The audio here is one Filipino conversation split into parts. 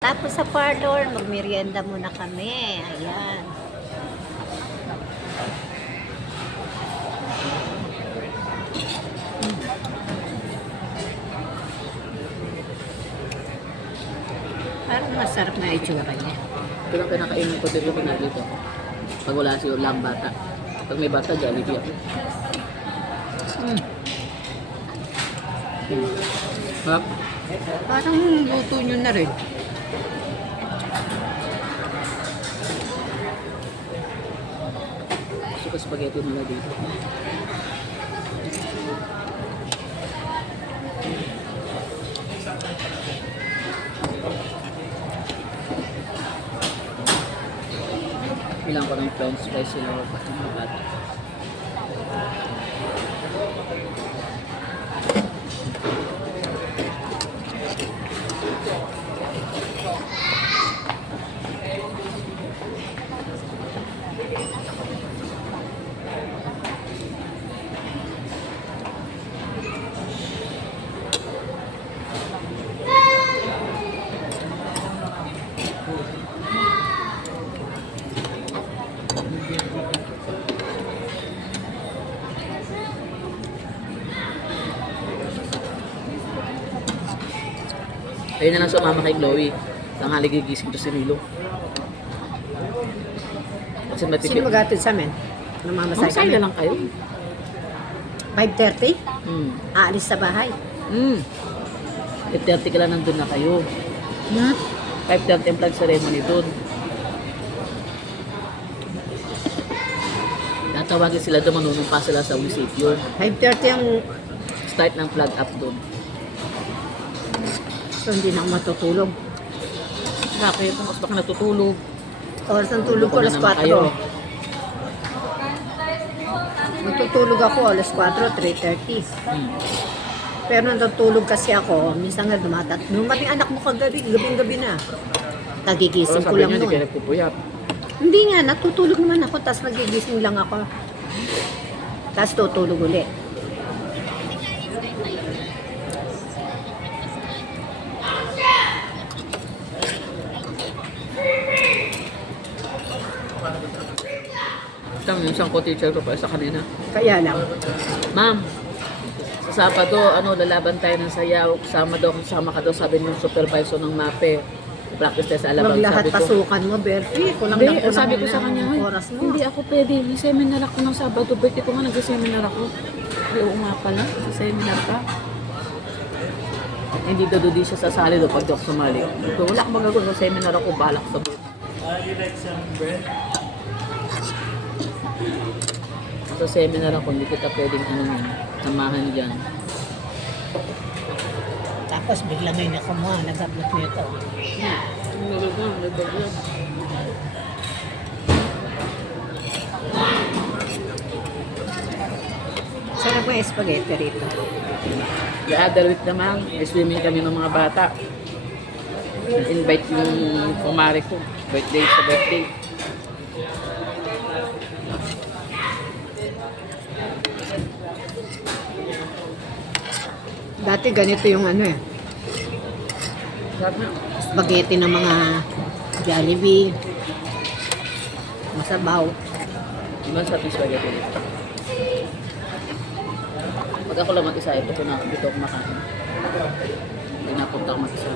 Tapos sa parlor, magmerienda muna kami. Ayan. Parang masarap na itsura niya. Ito lang pinakainin ko dito dito. Pag wala si lang bata. Pag may bata, Jollibee ako. Hap? Parang luto nyo na rin. Gusto ko spaghetti nila dito. Bilang ko ng french fries sila o pati mga bata. Ayun na lang sumama kay Chloe. Tanghali gigising to si Milo. Kasi Sino maghatid sa amin? Namamasay Mamasay kami. na lang kayo. 5:30? Aalis sa bahay. 5:30 ka lang nandun na kayo. Na? 5:30 ang flag ceremony dun. Tatawagin sila doon, manunumpa sila sa munisipyo. 5:30 ang... Start ng flag up doon. So, hindi na ako matutulog. Kaya kung mas baka natutulog. Oras ng tulog ko, alas 4. Matutulog ako, alas 4, 3:30. Pero natutulog kasi ako, minsan nga dumating anak mo kagabi, gabing-gabi na. Nagigising ko lang Hindi nun. kayo nagpupuyat. Hindi nga, natutulog naman ako, tapos nagigising lang ako. Tapos tutulog ulit. Yung isang co-teacher ko pa sa kanina. Kaya lang. Ma'am, sa Sabado, lalaban tayo ng sayaw. Kasama ka daw, sabi ng supervisor ng MAPE. Practice tayo sa Alabang. Wag lahat Sabi ko, pasukan mo, Bertie. Kulang hindi, lang sabi ko sa kanya, ng oras mo. hindi ako pwede. May seminar ako ng Sabado. Birthday ko nga, nag-seminar ako. Hindi, oo nga pala, sa seminar ka. Hindi daw di siya sasali daw pag ako sumali. So, wala akong magagawa sa seminar ako, balak sa birthday. You like some bread? Sa seminar ako, hindi kita pwedeng samahan dyan. Tapos biglang ngayon ako mo, nag-upload mo ito. Sarap mo yung spaghetti rito. The other week naman, may swimming kami ng mga bata. Invite yung kumare ko, birthday sa birthday. Dati ganito yung Sarap na. spaghetti ng mga Jollibee. Masabaw. Iban sa ating spaghetti dito. Pag ako lang mag-isa, dito ako makain. Hindi napunta ako mag-isa.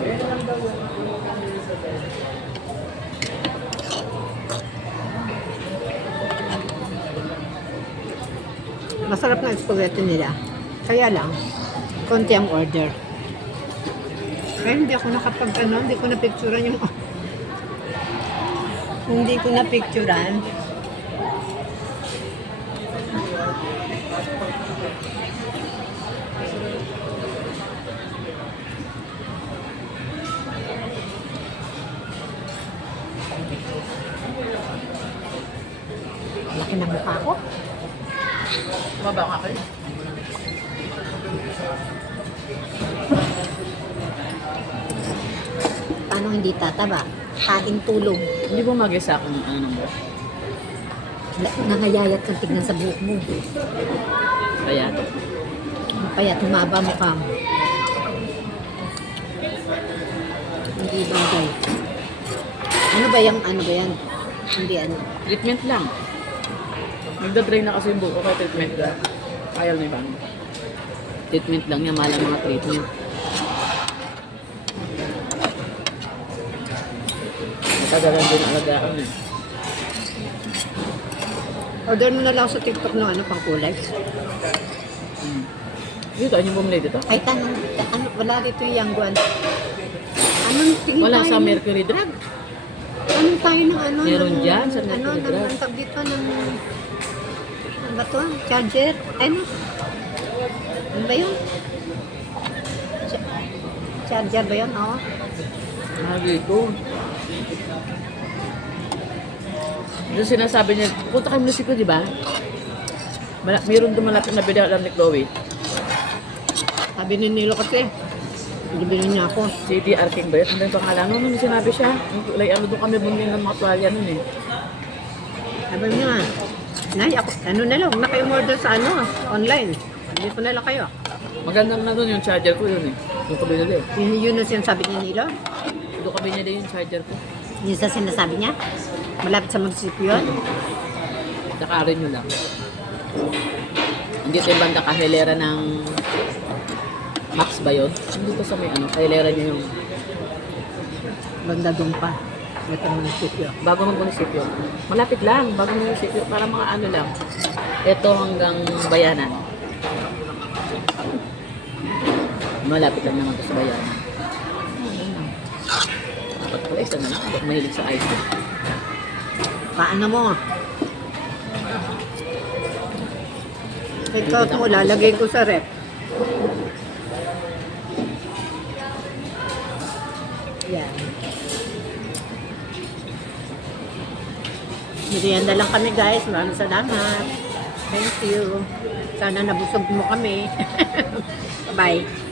Masarap na spaghetti nila. Kaya lang, konti ang order. Kaya hindi ako hindi ko na-picturean yung... hindi ko na-picturean. Laki ng mukha ko. Tumaba ka kayo? Paano hindi tataba? Kaing tulog. Hindi mo mag-isa kung ano mo. Nangayayat kang tignan sa buhok mo. Kaya, Kaya tumaba mo ka. Hindi bagay. Ano ba yan? Ano ba yan? Hindi ano. Treatment lang. Nagda-drain na kasi yung buko kaya treatment ka. Kaya may bang. Treatment lang niya, mahal ang mga treatment. Matagalan din alagaan eh. Order mo na lang sa TikTok ng ano, pang kulay. Dito, ano yung bumili dito? Ay, ano, wala dito yung Yangguan. Anong tingin Wala tayo sa ng- Mercury Drug. Anong tayo ng ano? Meron ng- dyan sa ano, Mercury ng, Drug. ng tag dito ng... Ano ba to? Charger? Ano? Ano ba yun? Charger ba yun? Oo. Dito. Yung sinasabi niya, punta kami munisipyo, di ba? Mayroon doon malapit na bida alam ni Chloe. Sabi ni Nilo kasi, bibili niya ako. CDR King ba yun? Ano yung pangalan? Ano nung sinabi siya? Like, ano doon kami bumili ng mga tuwalya nun eh. Sabi niya, Nay, ako, ano na lang, na kayo order sa ano, online. Dito na lang kayo. Maganda na doon yung charger ko yun eh. Yung kabila din. Yun ang sinasabi ni Nilo. Doon kabila din yung charger ko. Yun sa sinasabi niya. Malapit sa munisipyo yun. Nakarin nyo lang. Andito yung banda kahilera ng Max ba yun? Andito sa may ano, kahilera niya yung Banda doon pa. Ito ang munisipyo. bago mag-munisipyo. Malapit lang, bago munisipyo. Para mga ano lang. Ito hanggang bayanan. Malapit lang naman ito sa bayanan. Dapat pala isa na lang. Dapat mahilig sa ice cream. Paano mo? Ito mo, lalagay ko sa rep. Yan. Merienda lang kami guys. Maraming salamat. Thank you. Sana nabusog mo kami. Bye.